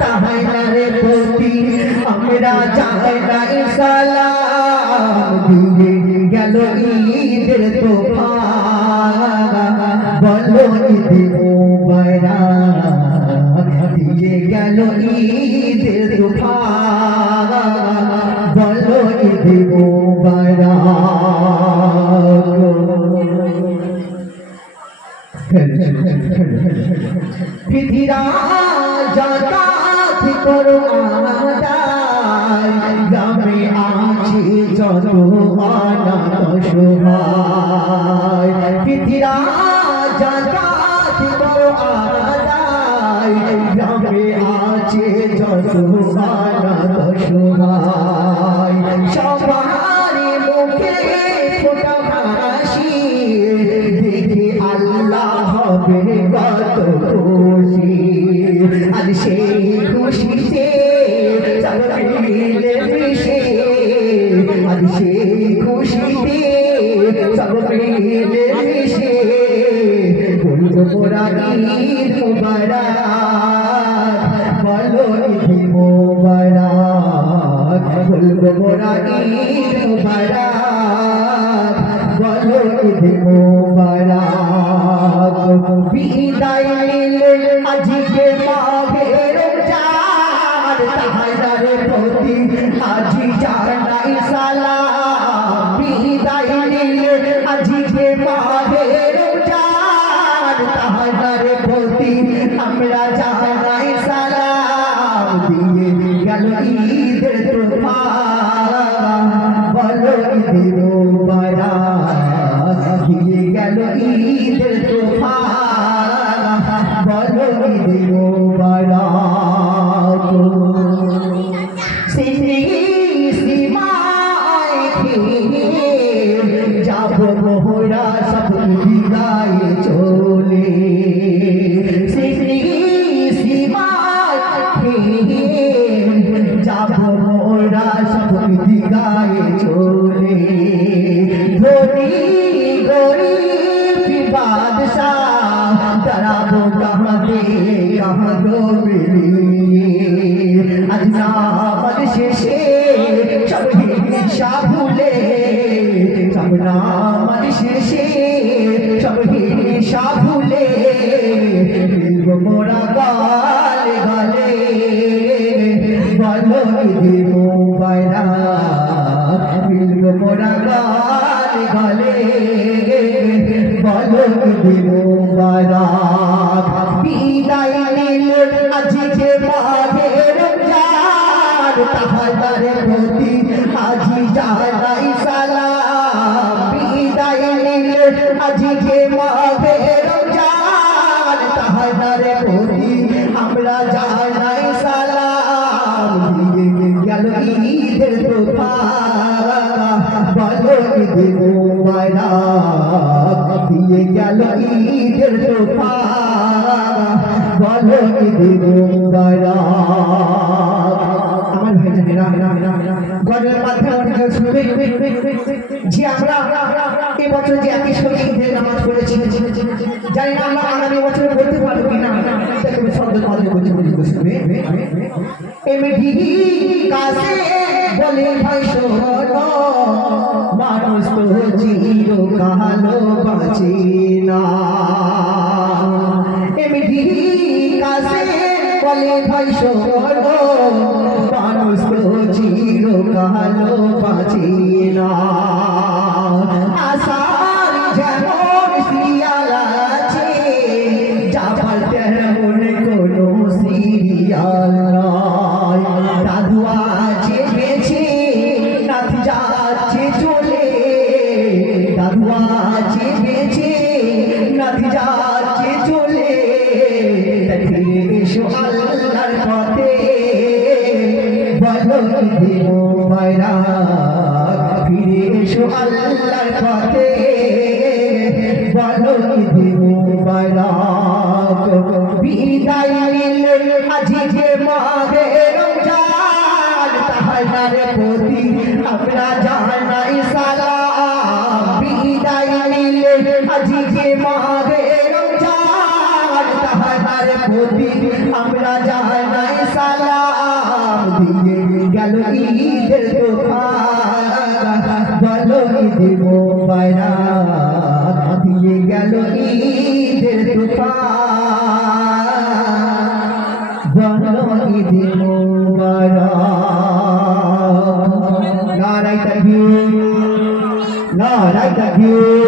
তাহারে প্রতি আমরা জানাই সালাম দিয়ে গেল ঈদের তোফান বলো ঈদ মুবারক দিয়ে গেল ঈদের তোফান বলো ঈদ মুবারক পৃথিরা জাকাত করো আদায় গ্রামে আছে যত অনাথ অসহায় পৃথিরা জাকাত করো আদায় গ্রামে আছে যত অনাথ অসহায় সবার মুখে ফোটা হাসি দেখে আল্লাহ হবে কত খুশি আর সেই খুশিতে সব মিলে মিশে আর সেই খুশিতে সব মিলে মিশে বলবো মোরা ঈদ মুবারক বলো ঈদ মুবারক বলবো মোরা ঈদ মুবারক বলো ঈদ মুবারক বিদায় নিলে আজকে মাহে রমজান তাহারে প্রতি আজি জানাই সালাম বিদায় নিলে আজকে মাহে রমজান তাহারে প্রতি আমরা জানাই সালাম দিয়ে গেল ঈদের তোফান বলো ঈদ মুবারক দিয়ে গেল ঈদের তোফান বলো ঈদ মুবারক সীমায় খেয়ে যাব মোহরা সব বিদায় চলে সীমায় খেয়ে যাব মোহরা সব বিদায় চলে ধনী গরিব বাদশাহ দাঁড়াবো কাহাতে কাহা গো মিলিয়ে আজ নামাজ শেষে সব হিসাব ভুলে সব নামাজ শেষে সব হিসাব ভুলে মিলবো মোরা গালে গালে বলো ঈদ মুবারক মিলবো মোরা গালে গালে বলো ঈদ মুবারক বিদায় নিলে আজকে মাহে রমজান তাহারে প্রতি আজি জানাই সালাম বিদায় নিলে আজকে মাহে রমজান তাহারে প্রতি আমরা জানাই সালাম দিয়ে গেল ঈদের তোফান বলো ঈদ মুবারক দিয়ে গেল ঈদের তোফান বলো ঈদ মুবারক আমার ভাইজানেরা গজল মাথায় অনেক শুনবে যে আমরা এবছর যে একই সঙ্গে ঈদের নামাজ পড়েছি জানি না আমরা আগামী বছর পড়তে পারবো কিনা তুমি শব্দ কথা বলছি শুনবে এমডি কাছে বলে ভাই শোনো মানুষ তো চিরকাল বাঁচে না এমডি কাছে বলে ভাই শোনো মানুষ তো চিরকাল বাঁচে না আশার যেমন সিরিয়াল আছে যাবার তেমন কোনো সিরিয়াল নয় দাদু আছে বেঁচে নাতি যাচ্ছে চলে দাদু আছে বেঁচে নাতি যাচ্ছে চলে ফিরে এসো আল্লাহর পথে বলো ঈদ মুবারক ফিরে এসো আল্লাহর পথে বলো ঈদ মুবারক বিদায় নিলে আজকে মাহে রমজান তাহারে প্রতি আমরা জানাই সালাম বিদায় নিলে আজকে মাহে রমজান তাহারে প্রতি আমরা যাই নাই সালাম দিয়ে গেল ঈদের তোফান বলো ঈদ মোবারক দিয়ে গেল ঈদের তোফান বলো ঈদ মোবারক নারায়ে তাকবীর নারায়ে তাকবীর